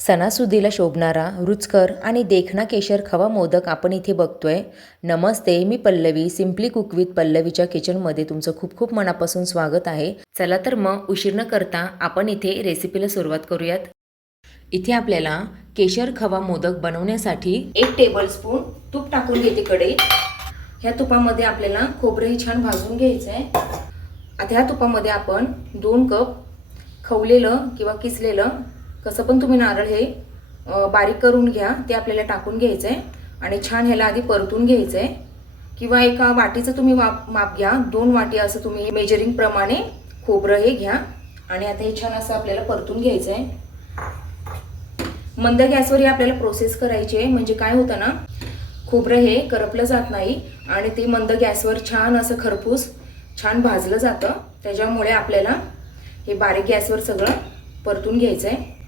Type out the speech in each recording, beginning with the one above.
सणासुदीला शोभणारा रुचकर आणि देखणा केशर खवा मोदक आपण इथे बघतोय. नमस्ते मी पल्लवी सिम्पली कुक विथ पल्लवीच्या किचनमध्ये तुमचं खूप खूप मनापासून स्वागत आहे. चला तर मग उशीर न करता आपण इथे रेसिपीला सुरुवात करूयात. इथे आपल्याला केशर खवा मोदक बनवण्यासाठी एक टेबल स्पून तूप टाकून घेते कढईत ह्या तुपामध्ये आपल्याला खोबरंही छान भाजून घ्यायचं आहे आता ह्या तुपामध्ये आपण दोन कप खवलेलं किंवा किसलेलं कसं पण तुम्ही नारळ हे बारीक करून घ्या ते आपल्याला टाकून घ्यायचं आहे आणि छान ह्याला आधी परतून घ्यायचं आहे किंवा एका वाटीचं तुम्ही माप माप घ्या. दोन वाटी असं तुम्ही मेजरिंगप्रमाणे खोबरं हे घ्या. आणि आता हे छान असं आपल्याला परतून घ्यायचं आहे मंद गॅसवर ही आपल्याला प्रोसेस करायची आहे म्हणजे काय होतं ना खोबरं हे करपलं जात नाही. आणि ते मंद गॅसवर छान असं खरपूस छान भाजलं जातं. त्याच्यामुळे आपल्याला हे बारीक गॅसवर सगळं परतून घ्यायचं आहे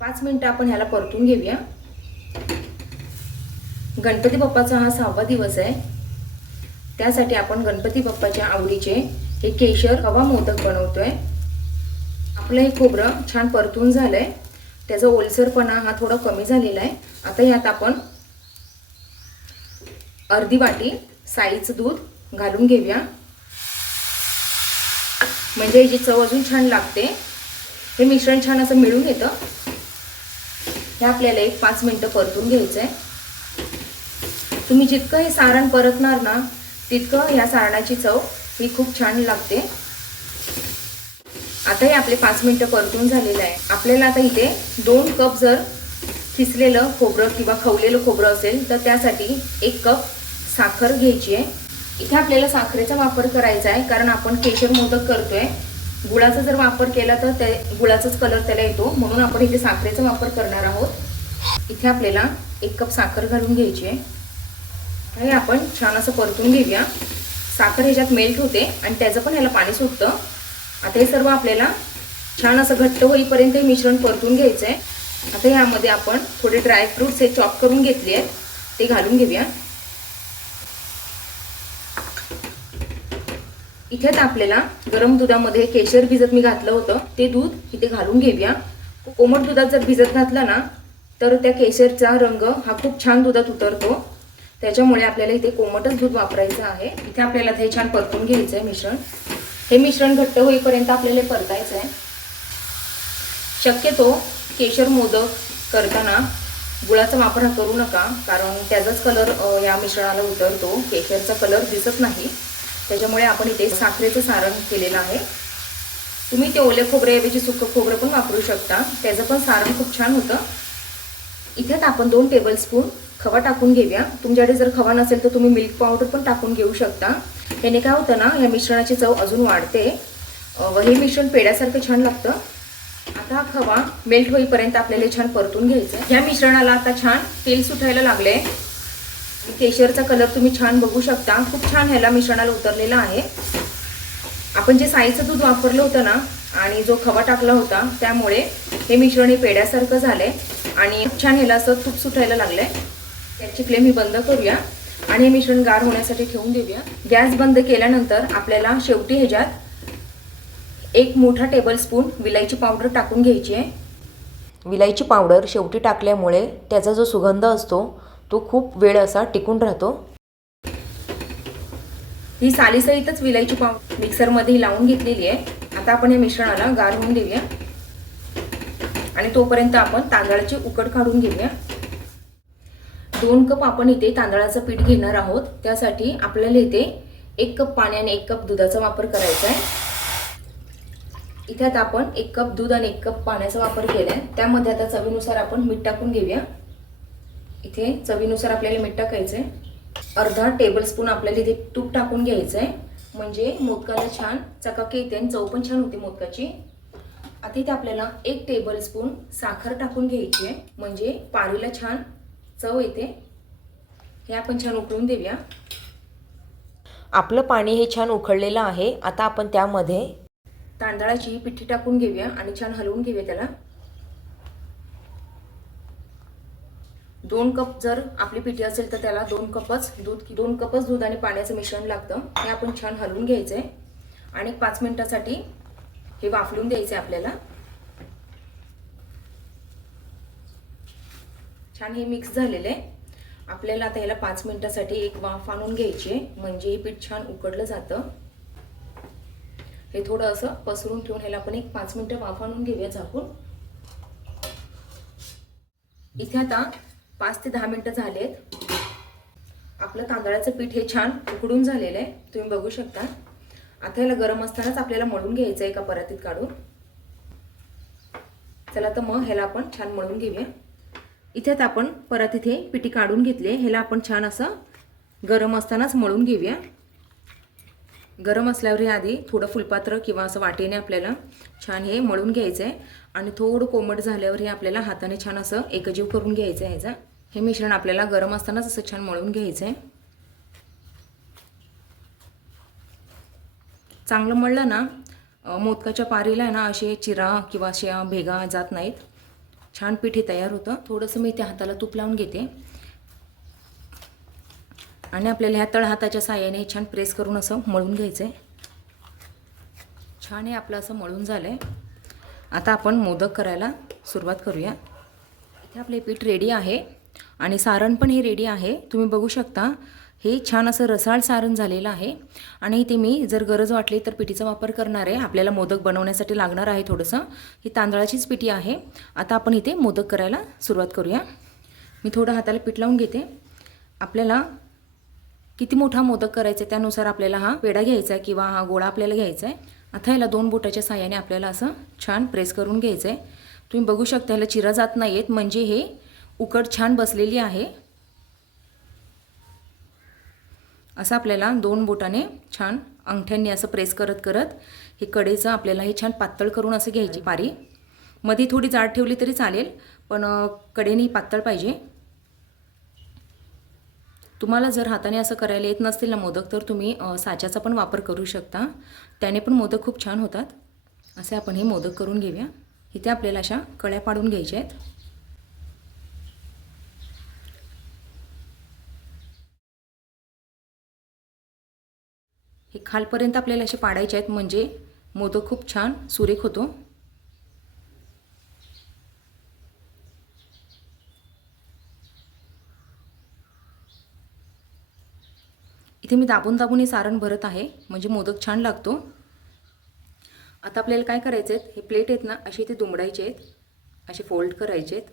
पाच मिनटं आपण ह्याला परतून घेऊया. गणपती बाप्पाचा हा सहावा दिवस आहे. त्यासाठी आपण गणपती बाप्पाच्या आवडीचे हे केशर हवा मोदक बनवतो आहे आपलं हे खोबरं छान परतून झालं आहे त्याचा ओलसरपणा हा थोडा कमी झालेला आहे. आता यात आपण अर्धी वाटी साईचं दूध घालून घेऊया. म्हणजे याची चव अजून छान लागते. हे मिश्रण छान असं मिळून येतं. हे आपल्याला एक पाच मिनटं परतून घ्यायचं आहे तुम्ही जितकं हे सारण परतणार ना तितकं ह्या सारणाची चव ही खूप छान लागते. आता हे आपले पाच मिनटं परतून झालेलं आहे. आपल्याला आता इथे दोन कप जर खिसलेलं खोबरं किंवा खवलेलं खोबरं असेल तर त्यासाठी एक कप साखर घ्यायची आहे. इथे आपल्याला साखरेचा वापर करायचा आहे कारण आपण केशर मोदक करतोय. गुळाचा जर वापर केला तर ते गुळाचाच कलर त्याला येतो. म्हणून आपण इथे साखरेचा वापर करणार आहोत. इथे आपल्याला एक कप साखर घालून घ्यायची आहे. आणि आपण छान असं परतून घेऊया. साखर ह्याच्यात मेल्ट होते आणि त्याचं पण ह्याला पाणी सुटतं. आता हे सर्व आपल्याला छान असं घट्ट होईपर्यंत हे मिश्रण परतून घ्यायचं आहे आता ह्यामध्ये आपण थोडे ड्रायफ्रूट्स हे चॉप करून घेतले आहेत. ते घालून घेऊया. इथेच आपल्याला गरम दुधामध्ये केशर भिजत मी घातलं होतं. ते दूध इथे घालून घेऊया. कोमट दुधात जर भिजत घातलं ना तर त्या केशरचा रंग हा खूप छान दुधात उतरतो. त्याच्यामुळे आपल्याला इथे कोमटच दूध वापरायचं आहे. इथे आपल्याला ते छान परतून घ्यायचं आहे मिश्रण. हे मिश्रण घट्ट होईपर्यंत आपल्याला परतायचं आहे शक्यतो केशर मोदक करताना गुळाचा वापर हा करू नका कारण त्याचाच कलर या मिश्रणाला उतरतो. केशरचा कलर दिसत नाही. त्याच्यामुळे आपण इथे साखरेचं सारण केलेलं आहे. तुम्ही ते ओले खोबऱ्याऐवजी सुकं खोबरं पण वापरू शकता. त्याचं पण सारण खूप छान होतं. इथेच आपण दोन टेबलस्पून खवा टाकून घेऊया. तुमच्याकडे जर खवा नसेल तर तुम्ही मिल्क पावडर पण टाकून घेऊ शकता. त्याने काय होतं ना या मिश्रणाची चव अजून वाढते. व हे मिश्रण पेड्यासारखं छान लागतं. आता खवा मेल्ट होईपर्यंत आपल्याला छान परतून घ्यायचं ह्या मिश्रणाला आता छान तेल सुटायला लागले केशरचा कलर तुम्ही छान बघू शकता. खूप छान ह्याला मिश्रणाला उतरलेला आहे. आपण जे साईचं दूध वापरलं होतं ना आणि जो खवा टाकला होता त्यामुळे हे मिश्रण हे पेड्यासारखं झालंय. आणि छान ह्याला असं तूप सुटायला लागलंय. त्याची फ्लेम ही बंद करूया. आणि हे मिश्रण गार होण्यासाठी ठेवून देऊया. गॅस बंद केल्यानंतर आपल्याला शेवटी ह्याच्यात एक मोठा टेबलस्पून विलायची पावडर टाकून घ्यायची आहे. विलायची पावडर शेवटी टाकल्यामुळे त्याचा जो सुगंध असतो तो खूप वेळ असा टिकून राहतो. ही सालीसहितच विलायची पाव मिक्सरमध्ये लावून घेतलेली आहे. आता आपण या मिश्रणाला गार होऊन देऊया. आणि तोपर्यंत आपण तांदळाची उकड काढून घेऊया. दोन कप आपण इथे तांदळाचं पीठ घेणार आहोत. त्यासाठी आपल्याला इथे एक कप पाणी आणि एक कप दुधाचा वापर करायचा आहे. इथे आता आपण एक कप दूध आणि एक कप पाण्याचा वापर केलाय. त्यामध्ये आता चवीनुसार आपण मीठ टाकून घेऊया. इथे चवीनुसार आपल्याला मीठ टाकायचं आहे अर्धा टेबलस्पून आपल्याला इथे तूप टाकून घ्यायचं आहे म्हणजे मोदकाला छान चकाकी येते आणि चव पण छान होते मोदकाची. आता इथे आपल्याला एक टेबलस्पून साखर टाकून घ्यायची आहे म्हणजे पारीला छान चव येते. हे आपण छान उकळून देऊया. आपलं पाणी हे छान उकळलेलं आहे. आता आपण त्यामध्ये तांदळाची पिठी टाकून घेऊया आणि छान हलवून घेऊया त्याला. दोन कप जर आपली पिठी असेल तर त्याला दोन कपच दूध दोन कपच दूध आणि पाण्याचं मिश्रण लागतं. हे आपण छान हलवून घ्यायचं आहे आणि पाच मिनिटासाठी हे वाफलून द्यायचं आहे आपल्याला. छान हे मिक्स झालेलं आहे. आपल्याला आता ह्याला पाच मिनिटासाठी एक वाफ आणून घ्यायची आहे. म्हणजे हे पीठ छान उकडलं जातं. हे थोडं असं पसरून ठेवून ह्याला आपण एक पाच मिनटं वाफ आणून घेऊया झाकून. इथे आता पाच ते दहा मिनटं झालेत. आपलं तांदळाचं पीठ हे छान उकडून झालेलं आहे. तुम्ही बघू शकता. आता ह्याला गरम असतानाच आपल्याला मळून घ्यायचं आहे एका परातीत काढून? चला तर मग ह्याला आपण छान मळून घेऊया. इथे आता आपण परत इथे पिठी काढून घेतली ह्याला आपण छान असं गरम असतानाच मळून घेऊया. गरम असल्यावर हे आधी थोडं फुलपात्र किंवा असं वाटेने आपल्याला छान हे मळून घ्यायचं आहे आणि थोडं कोमट झाल्यावर हे आपल्याला हाताने छान असं एकजीव करून घ्यायचं आहे ह्याचा हे मिश्रण आपल्याला गरम असतानाच असं छान मळून घ्यायचं आहे चांगलं मळलं ना मोदकाच्या पारीला आहे ना असे चिरा किंवा अशा भेगा जात नाहीत. छान पिठी तयार होतं. थोडंसं मी त्या हाताला तूप लावून घेते. आणि आपल्याला ह्या तळहाताच्या साह्याने छान प्रेस करून असं मळून घ्यायचं आहे छान हे आपलं असं मळून झालं आहे आता आपण मोदक करायला सुरुवात करूया. इथे आपले पीठ रेडी आहे आणि सारण पण हे रेडी आहे. तुम्ही बघू शकता हे छान असं रसाळ सारण झालेलं आहे. आणि इथे मी जर गरज वाटली तर पिठीचा वापर करणार आहे. आपल्याला मोदक बनवण्यासाठी लागणार आहे थोडंसं. ही तांदळाचीच पिठी आहे. आता आपण इथे मोदक करायला सुरुवात करूया. मी थोडं हाताला पीठ लावून घेते. आपल्याला किती मोठा मोदक करायचा आहे त्यानुसार आपल्याला हा पेढा घ्यायचा आहे किंवा हा गोळा आपल्याला घ्यायचा आहे. आता ह्याला दोन बोटाच्या साह्याने आपल्याला असं छान प्रेस करून घ्यायचं आहे. तुम्ही बघू शकता ह्याला चिरा जात नाही आहेत म्हणजे हे उकड छान बसलेली आहे. असं आपल्याला दोन बोटाने छान अंगठ्यांनी असं प्रेस करत करत हे कडेचं आपल्याला हे छान पातळ करून असं घ्यायची पारी. मध्ये थोडी जाड ठेवली तरी चालेल पण कडेने पातळ पाहिजे. तुम्हाला जर हाताने असं करायला येत नसतील ना मोदक तर तुम्ही साच्याचा पण वापर करू शकता. त्याने पण मोदक खूप छान होतात. असे आपण हे मोदक करून घेऊया. इथे आपल्याला अशा कळ्या पाडून घ्यायच्या आहेत. हे खालपर्यंत आपल्याला असे पाडायचे आहेत म्हणजे मोदक खूप छान सुरेख होतो. इथे मी दाबून दाबून हे सारण भरत आहे. म्हणजे मोदक छान लागतो. आता आपल्याला काय करायचे आहेत हे प्लेट आहेत ना असे इथे दुमडायचे आहेत. असे फोल्ड करायचे आहेत.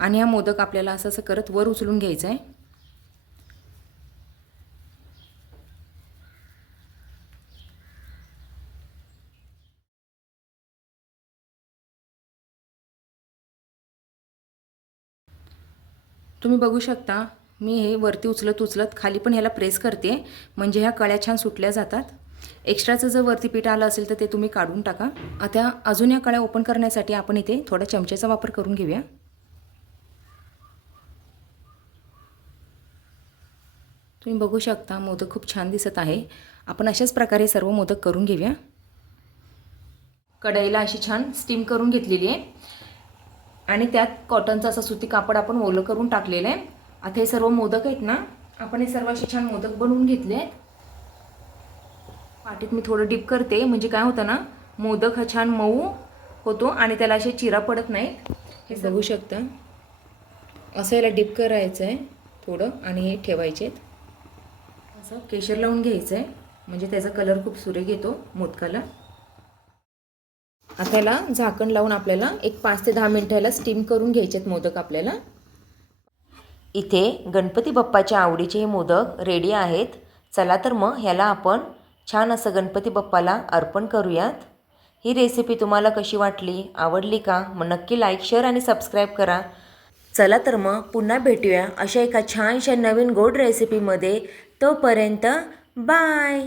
आणि हा मोदक आपल्याला असं असं करत वर उचलून घ्यायचा आहे. तुम्ही बघू शकता मी हे वरती उचलत उचलत खाली पण ह्याला प्रेस करते म्हणजे ह्या कळ्या छान सुटल्या जातात. एक्स्ट्राचं जर वरती पीठ आलं असेल तर ते तुम्ही काढून टाका. आता अजून या कळ्या ओपन करण्यासाठी आपण इथे थोड्या चमच्याचा वापर करून घेऊया. तुम्ही बघू शकता मोदक खूप छान दिसत आहे. आपण अशाच प्रकारे सर्व मोदक करून घेऊया. कढईला अशी छान स्टीम करून घेतलेली आहे. आणि त्यात कॉटनचं असं सुती कापड आपण ओलं करून टाकलेलं आहे. आता हे सर्व मोदक आहेत ना आपण हे सर्व असे छान मोदक बनवून घेतले आहेत. पाटीत मी थोडं डीप करते म्हणजे काय होतं ना मोदक हा छान मऊ होतो आणि त्याला असे चिरा पडत नाहीत. हे बघू शकता. असं याला डीप करायचं आहे थोडं आणि हे ठेवायचे आहेत. असं केशर लावून घ्यायचं आहे म्हणजे त्याचा कलर खूप सुरेख येतो मोदकाला. आता याला झाकण लावून आपल्याला एक पाच ते दहा मिनटं याला स्टीम करून घ्यायचे आहेत मोदक आपल्याला. इथे गणपती बाप्पाच्या आवडीचे हे मोदक रेडी आहेत. चला तर मग ह्याला आपण छान असं गणपती बाप्पाला अर्पण करूयात. ही रेसिपी तुम्हाला कशी वाटली? आवडली का? मग नक्की लाईक शेअर आणि सबस्क्राईब करा. चला तर मग पुन्हा भेटूया अशा एका छानशा नवीन गोड रेसिपीमध्ये तोपर्यंत बाय